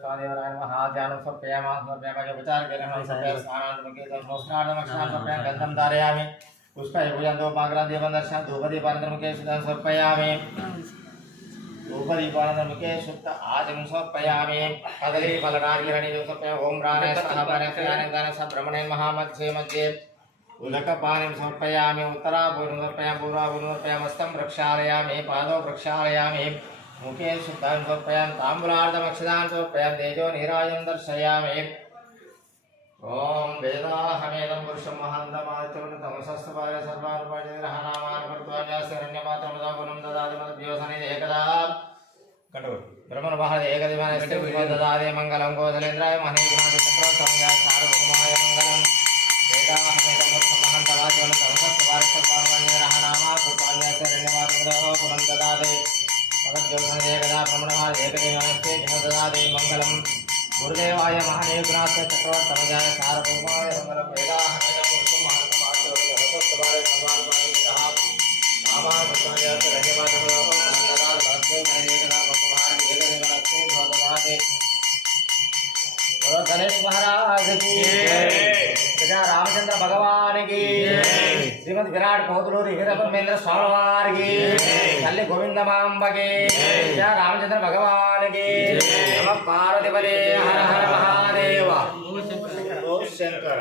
स्वादेवराय नमः ध्यानं समर्पयामः समर्पयामः उपचारकेन स्नानान्तमुखे स्नानादमक्षान् समर्पयामि गन्धं धारयामि पुष्पाय पूजन्तोपाग्रादीपन्दर्शनं धूपदीपानन्तमुखे सुधं समर्पयामि धूपदीपानन्तमुखे शुद्ध आचमनं समर्पयामि कदली फलनार्गिरणीं समर्पयामि ओम प्राणाय स्वाहा प्राणाय दानः ब्रह्मणे महामध्ये मध्ये उदकपानं समर्पयामि उत्तराभूतं समर्पयामि पूर्वाभूतं समर्पयामि हस्तं प्रक्षालयामि पादौ प्रक्षालयामि मुखे शुद्धां समर्पयामि ताम्बूलार्धमक्षदां समर्पयामि तेजो नीराजं दर्शयामि ओम वेदाहमेदं पुरुषं महान्तमाचरण तमसस्तपाय सर्वानुपादिग्रहणामान् कर्तव्यास्यरण्यमात्रमदागुणं ददाति मद्योसने एकदा कटोर ब्रह्मणमहादेव एकदिवानस्ते ददाति मङ्गलं गोसलेन्द्राय महनीगुणाय चक्रं संज्ञा सार्वभौमाय मङ्गलं वेदाहमेदं पुरुषं महान्तमाचरण तमसस्तपाय सर्वानुपादिग्रहणामान् कर्तव्यास्यरण्यमात्रमदागुणं ददाति मद्योसने एकदा ब्रह्मणमहादेव एकदिवानस्ते ददाति मङ्गलं गुरुदेवाय महादेवनाथ चक्रवर्तमजाय सार्वभौमाय मंगलम वेदाहमेदं पुरुषं महान्तमाचरण तमसस्तपाय सर्वानुपादिग्रहणामान् गणेश महाराज की प्रजा रामचंद्र भगवान की श्रीमद विराट कोहतलूरी वीरब्रह्मेंद्र स्वामी की तल्ली गोविंदमांब की प्रजा रामचंद्र भगवान की नमः पार्वती पते हर हर महादेव शंकर